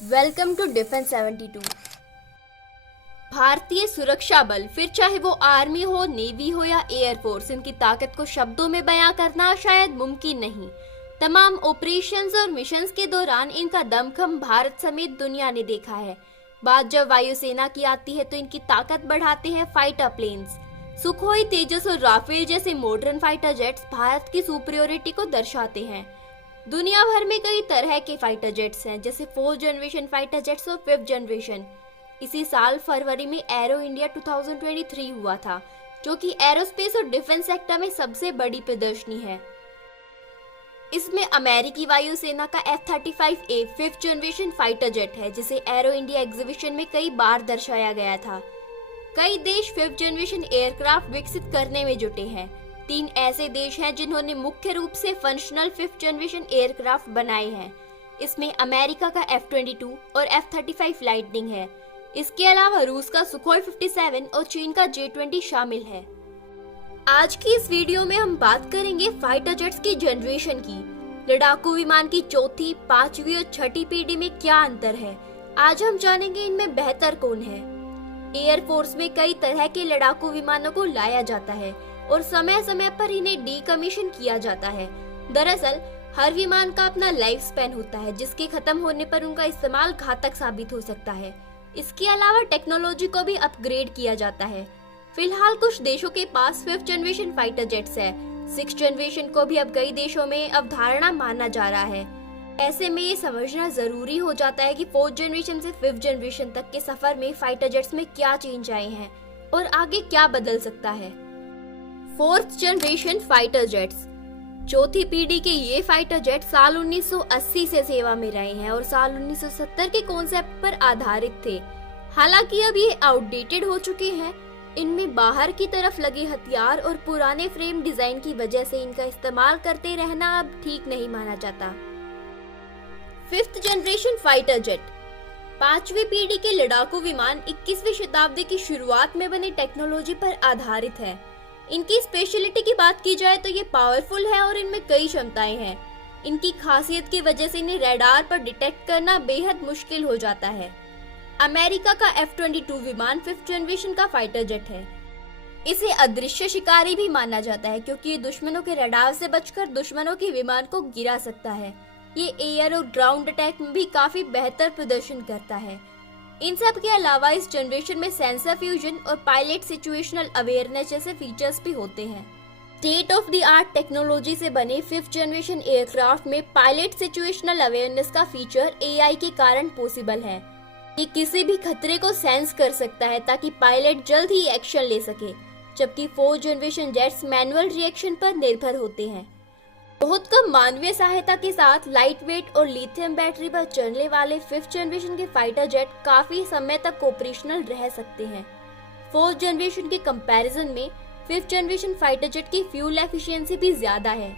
Welcome to defence 72। भारतीय सुरक्षा बल, फिर चाहे वो आर्मी हो, नेवी हो या एयरफोर्स, इनकी ताकत को शब्दों में बयां करना शायद मुमकिन नहीं। तमाम ऑपरेशंस और मिशंस के दौरान इनका दमखम भारत समेत दुनिया ने देखा है। बात जब वायुसेना की आती है तो इनकी ताकत बढ़ाते हैं फाइटर प्लेन्स। सुखोई, तेजस और राफेल जैसे मॉडर्न फाइटर जेट्स भारत की सुपीरियोरिटी को दर्शाते हैं। दुनिया भर में कई तरह के फाइटर जेट्स हैं, जैसे 4th जनरेशन फाइटर जेट्स और 5th जनरेशन। इसी साल फरवरी में एरो इंडिया 2023 हुआ था, जो कि एरोस्पेस और डिफेंस सेक्टर में सबसे बड़ी प्रदर्शनी है। इसमें अमेरिकी वायुसेना का F-35A 5th generation fighter jet है, जिसे एरो इंडिया एग्जीबिशन में कई बार दर्शाया गया था। कई देश 5th जनरेशन एयरक्राफ्ट विकसित करने में जुटे हैं। 3 ऐसे देश हैं जिन्होंने मुख्य रूप से फंक्शनल 5th जनरेशन एयरक्राफ्ट बनाए हैं। इसमें अमेरिका का F-22 और F-35 लाइटनिंग है। इसके अलावा रूस का सुखोई 57 और चीन का J-20 शामिल है। आज की इस वीडियो में हम बात करेंगे फाइटर जेट्स की जनरेशन की। लड़ाकू विमान की चौथी, 5वीं और 6ठी पीढ़ी में क्या अंतर है, आज हम जानेंगे इनमें बेहतर कौन है। एयरफोर्स में कई तरह के लड़ाकू विमानों को लाया जाता है और समय समय पर इन्हें डीकमीशन किया जाता है। दरअसल हर विमान का अपना लाइफ स्पैन होता है, जिसके खत्म होने पर उनका इस्तेमाल घातक साबित हो सकता है। इसके अलावा टेक्नोलॉजी को भी अपग्रेड किया जाता है। फिलहाल कुछ देशों के पास 5th जनरेशन फाइटर जेट्स है। 6th जनरेशन को भी अब कई देशों में अवधारणा माना जा रहा है। ऐसे में ये समझना जरूरी हो जाता है कि 4th जनरेशन से 5th जनरेशन तक के सफर में फाइटर जेट्स में क्या चेंज आए हैं और आगे क्या बदल सकता है। 4th जनरेशन फाइटर जेट्स, चौथी पीढ़ी के ये फाइटर जेट साल 1980 से सेवा में रहे हैं और साल 1970 के कॉन्सेप्ट पर आधारित थे। हालांकि अब ये आउटडेटेड हो चुके हैं। इनमें बाहर की तरफ लगे हथियार और पुराने फ्रेम डिजाइन की वजह से इनका इस्तेमाल करते रहना अब ठीक नहीं माना जाता। 5th जनरेशन फाइटर जेट, 5वीं पीढ़ी के लड़ाकू विमान 21वीं शताब्दी की शुरुआत में बनी टेक्नोलॉजी पर आधारित है। इनकी स्पेशलिटी की बात की जाए तो ये पावरफुल है और इनमें कई क्षमताएं हैं। इनकी खासियत की वजह से इन्हें रडार पर डिटेक्ट करना बेहद मुश्किल हो जाता है। अमेरिका का F-22 विमान 5th जनरेशन का फाइटर जेट है। इसे अदृश्य शिकारी भी माना जाता है, क्योंकि ये दुश्मनों के रडार से बचकर दुश्मनों के विमान को गिरा सकता है। ये एयर और ग्राउंड अटैक में भी काफी बेहतर प्रदर्शन करता है। इन सब के अलावा इस जनरेशन में सेंसर फ्यूजन और पायलट सिचुएशनल अवेयरनेस जैसे फीचर्स भी होते हैं। State of the art technology से बने 5th जनरेशन एयरक्राफ्ट में पायलट सिचुएशनल अवेयरनेस का फीचर AI के कारण पॉसिबल है। ये किसी भी खतरे को सेंस कर सकता है ताकि पायलट जल्द ही एक्शन ले सके, जबकि 4th generation jets manual reaction पर निर्भर होते हैं। बहुत कम मानवीय सहायता के साथ लाइट वेट और लिथियम बैटरी पर चलने वाले 5th जनरेशन के फाइटर जेट काफी समय तक ऑपरेशनल रह सकते हैं। 4th जनरेशन के कंपैरिजन में 5th जनरेशन फाइटर जेट की फ्यूल एफिशिएंसी भी ज्यादा है।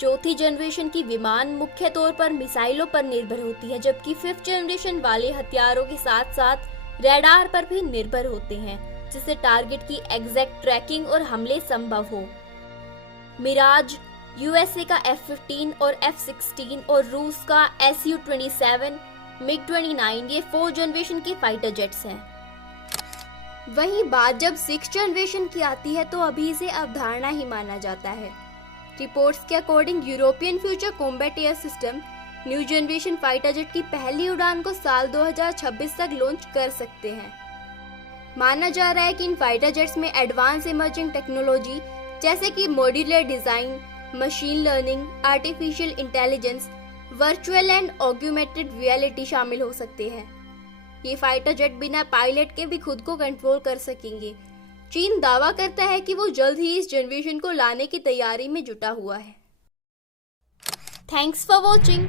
चौथी जनरेशन की विमान मुख्य तौर पर मिसाइलों पर निर्भर होती है, जबकि 5th जनरेशन वाले हथियारों के साथ साथ रडार पर भी निर्भर होते हैं, जिससे टारगेट की एग्जैक्ट ट्रैकिंग और हमले संभव हो। मिराज, USA का F-15 और F-16 और रूस का Su-27, MiG-29 ये 4th जनरेशन की फाइटर जेट्स हैं। वहीं बात जब 6th जनरेशन की आती है तो अभी इसे अवधारणा ही माना जाता है। रिपोर्ट्स के according European future combat air system new generation fighter jet की पहली उड़ान को साल 2026 तक लॉन्च कर सकते हैं। माना जा रहा है कि इन फाइटर जेट्स में एडवांस इमर्जिंग टेक्नोलॉजी जैसे कि modular design, machine learning, artificial intelligence, virtual and augmented reality शामिल हो सकते हैं। ये फाइटर जेट बिना पायलट के भी खुद को कंट्रोल कर सकेंगे। चीन दावा करता है कि वो जल्द ही इस जनरेशन को लाने की तैयारी में जुटा हुआ है। Thanks for watching.